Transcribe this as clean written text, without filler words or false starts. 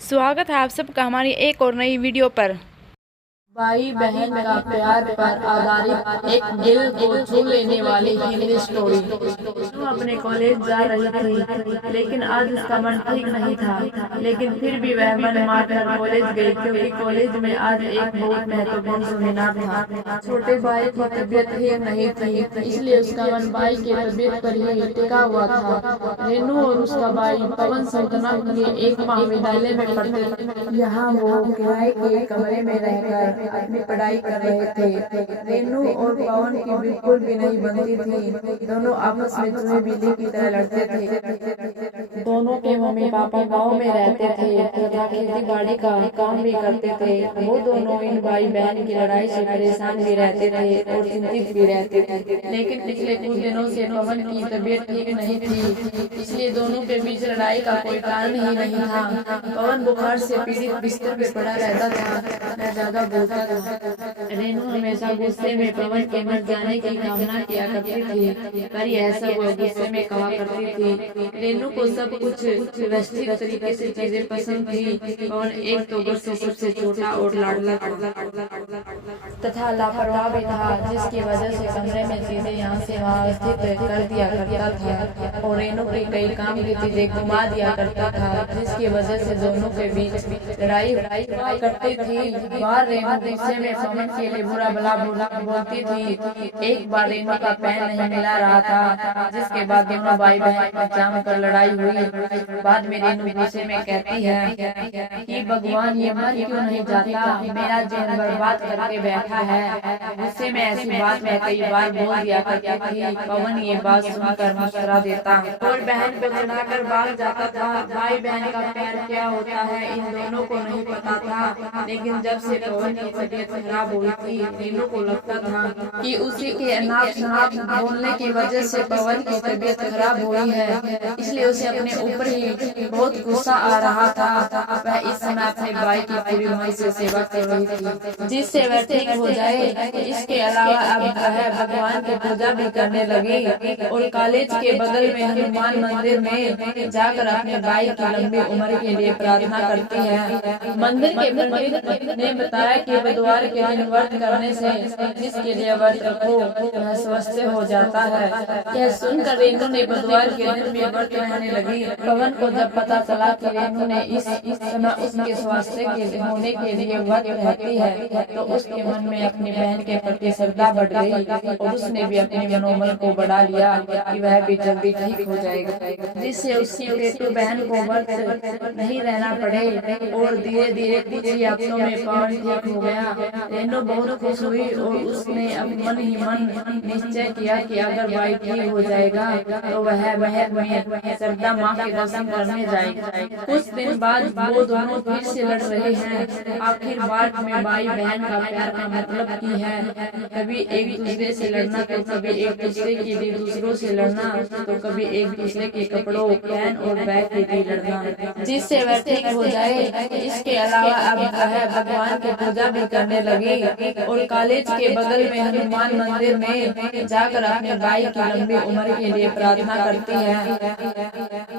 स्वागत है आप सबका हमारी एक और नई वीडियो पर। भाई बहन का प्यार पर आधारित एक दिल को छू लेने वाली हिंदी स्टोरी। वो अपने कॉलेज जा रही थी, लेकिन आज उसका मन ठीक नहीं था। लेकिन फिर भी वह मन मारकर कॉलेज गई, क्योंकि कॉलेज में आज एक बहुत महत्वपूर्ण सेमिनार था। छोटे भाई की तबीयत ठीक नहीं थी, इसलिए उसका मन भाई की तबीयत पर ही टिका हुआ था। रेनू और उसका भाई पवन सल्तना के एक महाविद्यालय में पढ़ते थे। यहाँ वो किराए के कमरे में रहकर अपनी पढ़ाई कर रहे थे। रेनू और पवन की बिल्कुल भी नहीं बनती थी। दोनों आपस में चूहे बिल्ली की तरह लड़ते थे। दोनों के मम्मी पापा गांव में रहते थे तथा खेती बाड़ी का काम भी करते थे। वो दोनों इन भाई बहन की लड़ाई से परेशान भी रहते थे और चिंतित भी रहते थे। लेकिन पिछले कुछ दिनों से पवन की तबीयत ठीक नहीं थी, इसलिए दोनों के बीच लड़ाई का कोई कारण ही नहीं था। पवन बुखार से पीड़ित बिस्तर पे पड़ा रहता था, न ज्यादा बोलता था। रेनू हमेशा गुस्से में पवन के मर जाने की कामना किया करती थी, पर यह सब वो गुस्से में कहा करती थी। रेनू को सब कुछ व्यवस्थित तरीके से चीजें पसंद थी। पवन एक तो घर से सबसे छोटा और लाडला तथा लापरवाह भी था, जिसकी वजह से कमरे में चीजें यहाँ से वहाँ स्थित कर दिया करता था और रेनू की कई काम की चीजें घुमा दिया करता था, जिसकी वजह से दोनों के बीच लड़ाई हुआ करती थी। बार रेनू गुस्से में पवन के लिए बुरा भला बोलती थी। एक बार रेनू का पेन नहीं मिला रहा था, जिसके बाद दोनों भाई बहन में जम कर लड़ाई हुई। बाद में रेनू गुस्से में कहती है कि भगवान ये मर क्यों नहीं जाता, मेरा जीवन बर्बाद करके बैठा है। गुस्से में ऐसी बात मैं कई बार बोल दिया करती थी। पवन ये बात सुनकर मुस्कुरा देता और बहन को चढ़ाकर भाग जाता था। भाई बहन का प्यार क्या होता है इन दोनों को नहीं पता था, लेकिन जब से पवन की तबीयत खराब हुई थी, रेनू को लगता था कि उसी के अनाप शनाप बोलने की वजह से पवन की तबीयत खराब हुई है, इसलिए उसे अपने ऊपर ही बहुत गुस्सा आ रहा था। वह इस समय अपने भाई की पूरी मन से सेवा कर रही थी, जिससे वह ठीक हो जाए। इसके अलावा अब वह भगवान की पूजा भी करने लगी और कॉलेज के बगल में हनुमान मंदिर में जाकर अपने भाई की लंबी उम्र के लिए प्रार्थना करती है। मंदिर के पंडित ने बताया कि बुधवार के दिन व्रत करने से जिसके लिए व्रत रखो वह स्वस्थ हो जाता है। यह सुनकर रेनू ने बुधवार के दिन भी व्रत रहने लगी। पवन को जब पता चला कि रेनू ने इस समय उसके स्वास्थ्य के होने के लिए व्रत रहती है, तो उसके मन में अपनी बहन के प्रति श्रद्धा बढ़ गई और उसने भी अपने मनोबल को बढ़ा लिया कि वह भी जल्दी ठीक हो जाएगा, जिससे उसकी बेटू बहन को व्रत नहीं रहना पड़े। और धीरे धीरे कुछ ही हफ्तों में पवन ठीक हो गया। रेनू बहुत खुश हुई और उसने अब मन ही मन निश्चय किया कि अगर भाई ठीक हो जाएगा तो वह महल में सरदा माँ के दर्शन करने जाएगी। कुछ दिन बाद वो दोनों फिर से लड़ रहे हैं। आखिर बार में भाई बहन का प्यार का मतलब की है, कभी एक दूसरे से लड़ना तो कभी एक दूसरे के लिए दूसरों से लड़ना, तो कभी एक दूसरे के कपड़ों पेन और बैग के लिए लड़ना, जिससे वह ठीक हो जाए। इसके अलावा अब वह भगवान की पूजा भी करने लगी और कॉलेज के बगल में हनुमान मंदिर में जाकर अपने भाई की लंबी उम्र के लिए प्रार्थना करती है।